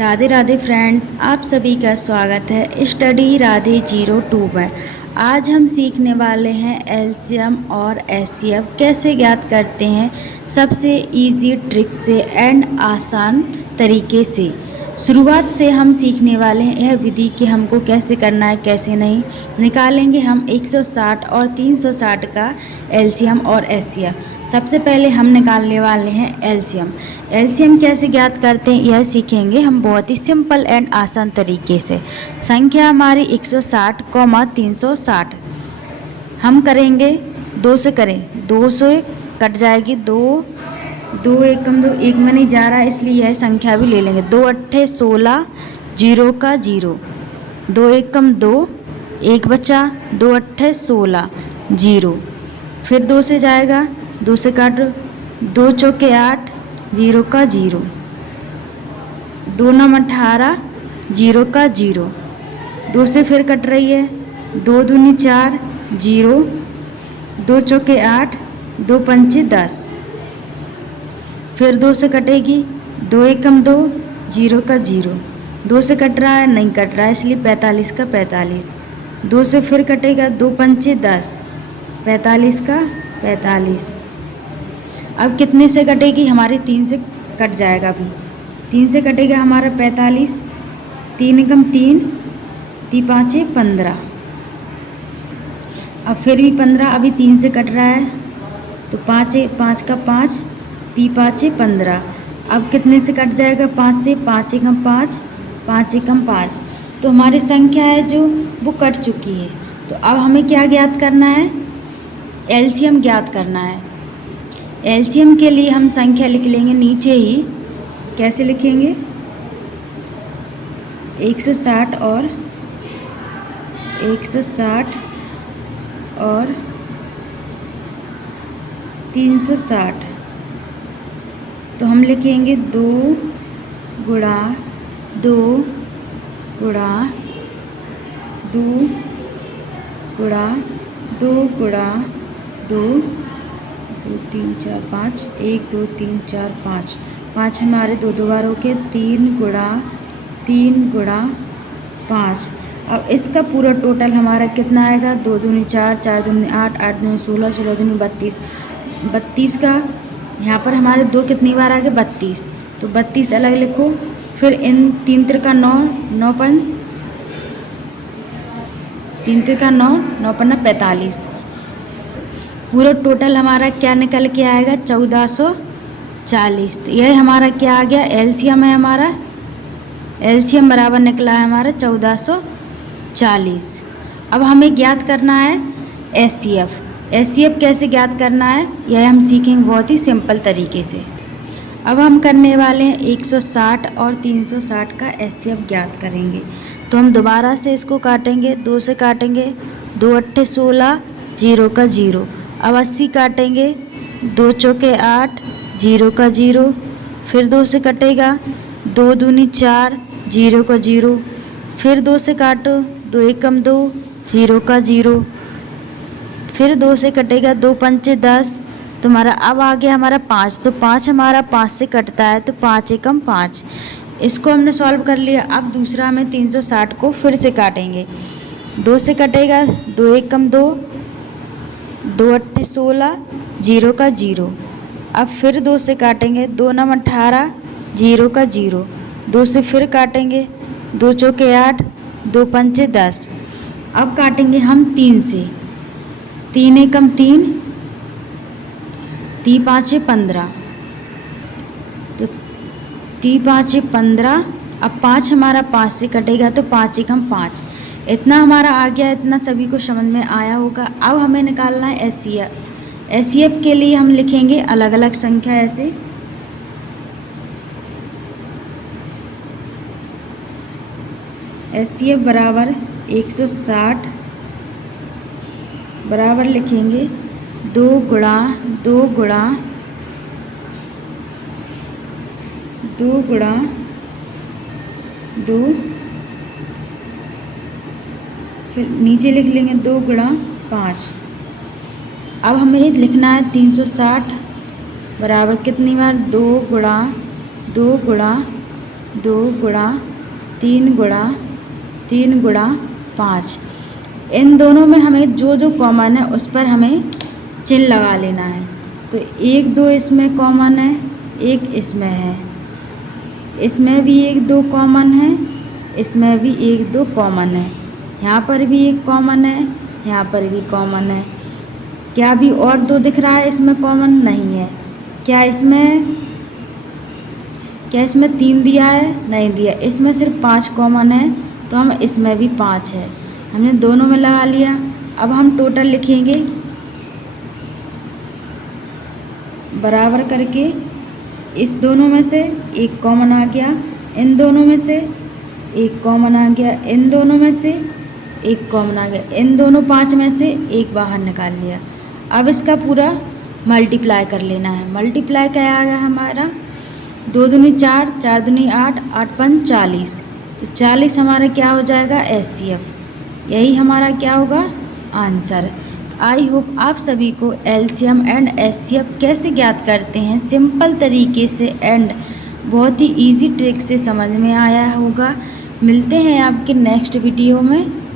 Radhe Radhe friends, आप सभी का स्वागत है स्टडी राधे 02 में। आज हम सीखने वाले हैं एलसीएम और एचसीएफ कैसे ज्ञात करते हैं सबसे इजी ट्रिक से एंड आसान तरीके से। शुरुआत से हम सीखने वाले हैं यह विधि कि हमको कैसे करना है कैसे नहीं। निकालेंगे हम 160 और 360 का एलसीएम और एचसीएफ। सबसे पहले हम निकालने वाले हैं एलसीएम। एलसीएम कैसे ज्ञात करते हैं यह सीखेंगे हम बहुत ही सिंपल एंड आसान तरीके से। संख्या हमारी 160, 360 हम करेंगे 2 से करें, 2 से कट जाएगी, 2 2 एक कम 2 एक में नहीं जा रहा है इसलिए यह संख्या भी ले लेंगे। 2 अट्ठे 16, 0 का 0, 2 एक कम 2 एक बचा, 2 अट्ठे 16 0, फिर 2 से जाएगा, 2 से काटो, 2 चौके 8, 0 का 0, 2 नम 18, 0 का 0, 2 से फिर कट रही है, 2 दूनी 4, 0, 2 चौके 8, 2 पंचे 10, फिर 2 से कटेगी, 2 एकम 2, 0 का 0, 2 से कट रहा है नहीं कट रहा है इसलिए 45 का 45, 2 से फिर कटेगा, 2 पंचे 10, 45 का 45। अब कितने से कटेगी हमारी 3 से कट जाएगा, अभी 3 से कटेगा हमारा 45, 3 एकम 3, 3 पाँचे 15, अब फिर भी 15, अभी 3 से कट रहा है तो 5 का 5, 3 पाँचे 15, अब कितने से कट जाएगा 5 से, 5 एकम 5, 5 एकम 5, तो हमारी संख्या है जो वो कट चुकी है। तो अब हमें क्या ज्ञात करना है, एलसीएम ज्ञात करना है। एलसीएम के लिए हम संख्या लिख लेंगे नीचे ही। कैसे लिखेंगे, 160 और 360, तो हम लिखेंगे 2 गुणा 2 गुणा 2 गुणा 2 गुणा 2, 2 3 4 5, 1 2 3 4 5, 5 हमारे 2 2 बार हो के 3 गुणा 5। अब इसका पूरा टोटल हमारा कितना आएगा, 2 दूनी 4, 4 दूनी 8, 8 दूनी 16, 16 दूनी 32, 32 का यहाँ पर हमारे 2 कितनी बार आ गए 32, तो 32 अलग लिखो, फिर इन 3 त्रिका 9, 9 पन 3 त्रिका 9, 9 पन्ना 45, पूरा टोटल हमारा क्या निकल के आएगा 1440। तो यह हमारा क्या आ गया, एलसीएम है हमारा, एलसीएम बराबर निकला है हमारा 1440। अब हमें ज्ञात करना है एचसीएफ। एचसीएफ कैसे ज्ञात करना है यह हम सीखेंगे बहुत ही सिंपल तरीके से। अब हम करने वाले हैं 160 और 360 का एचसीएफ ज्ञात करेंगे। तो हम दोबारा से इसको काटेंगे, 2 से काटेंगे, 2 अट्ठे 16, 0 का 0, अब 80 काटेंगे, 2 चौके 8, 0 का 0, फिर 2 से कटेगा, 2 दूनी 4, 0 का 0, फिर 2 से काटो, 2 एकम 2, 0 का 0, फिर 2 से कटेगा, 2 पंचे 10, तुम्हारा अब आ गया हमारा 5, तो 5 हमारा 5 से कटता है तो 5 एकम 5। इसको हमने सॉल्व कर लिया। अब दूसरा हमें 360 को फिर से काटेंगे, 2 से कटेगा, 2 एकम 2, 2 अट्ठे 16, 0 का 0, अब फिर 2 से काटेंगे, 2 नम 18, 0 का 0, 2 से फिर काटेंगे, 2 चौके 8, 2 पंचे 10, अब काटेंगे हम 3 से, 3 एकम 3, 3 पाँचे 15, तो 3 पाँचे 15, अब 5 हमारा 5 से कटेगा तो 5 एकम 5, इतना हमारा आ गया। इतना सभी को समझ में आया होगा। अब हमें निकालना है एचसीएफ। एचसीएफ के लिए हम लिखेंगे अलग अलग संख्या ऐसे, एचसीएफ बराबर 160 बराबर लिखेंगे 2 गुणा 2 गुणा 2 गुणा 2, फिर नीचे लिख लेंगे 2 गुणा 5। अब हमें लिखना है 360 बराबर कितनी बार, 2 गुणा 2 गुणा 3 गुणा 3 गुणा 5। इन दोनों में हमें जो जो कॉमन है उस पर हमें चिन्ह लगा लेना है। तो 1 2 इसमें कॉमन है, 1 इसमें है, इसमें भी 1 2 कॉमन है, इसमें भी 1 2 कॉमन है, यहाँ पर भी 1 कॉमन है, यहाँ पर भी कॉमन है। क्या भी और 2 दिख रहा है इसमें कॉमन? नहीं है। क्या इसमें 3 दिया है? नहीं दिया। इसमें सिर्फ 5 कॉमन है, तो हम इसमें भी 5 है, हमने दोनों में लगा लिया। अब हम टोटल लिखेंगे बराबर करके, इस दोनों में से 1 कॉमन आ गया, इन दोनों में से 1 कॉमन आ गया, इन दोनों में से 1 कॉमन आ गया, इन दोनों 5 में से 1 बाहर निकाल लिया। अब इसका पूरा मल्टीप्लाई कर लेना है। मल्टीप्लाई क्या आ गया हमारा? 2 दूनी 4, 4 दूनी 8, 8 पंच 40। तो 40 हमारा क्या हो जाएगा? HCF। यही हमारा क्या होगा? आंसर। आई होप आप सभी को LCM एंड HCF कैसे ज्ञात करते हैं सिंपल तरीके से एंड बहुत ही इजी ट्रिक से समझ में आया होगा। मिलते हैं आपके नेक्स्ट वीडियो में।